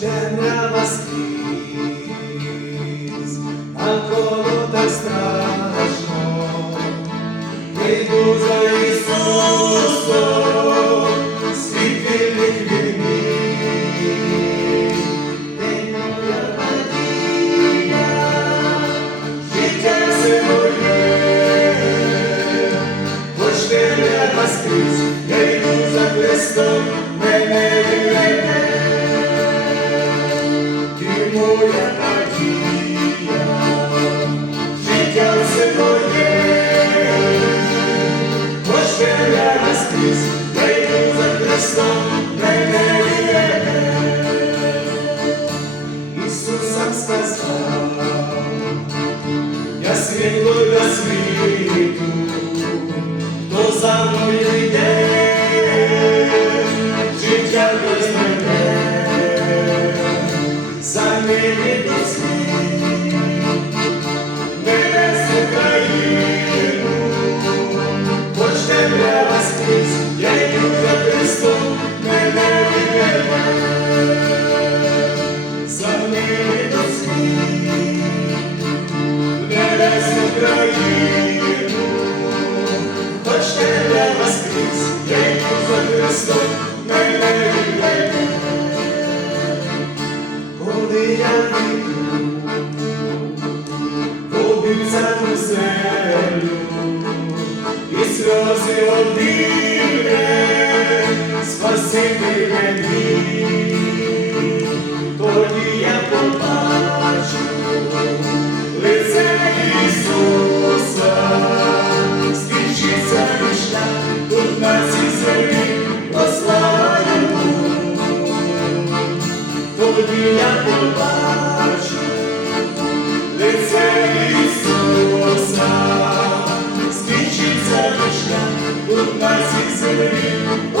Пошне на вас крізь, навколо так страшно, йду за наскрізь, ми за Христом не віє. Ісусом я світло для світу, то за мною Україну, хоч тебе воскрес, як захрестов на небі. побачу лице Ісуса, скінчиться у нас землі.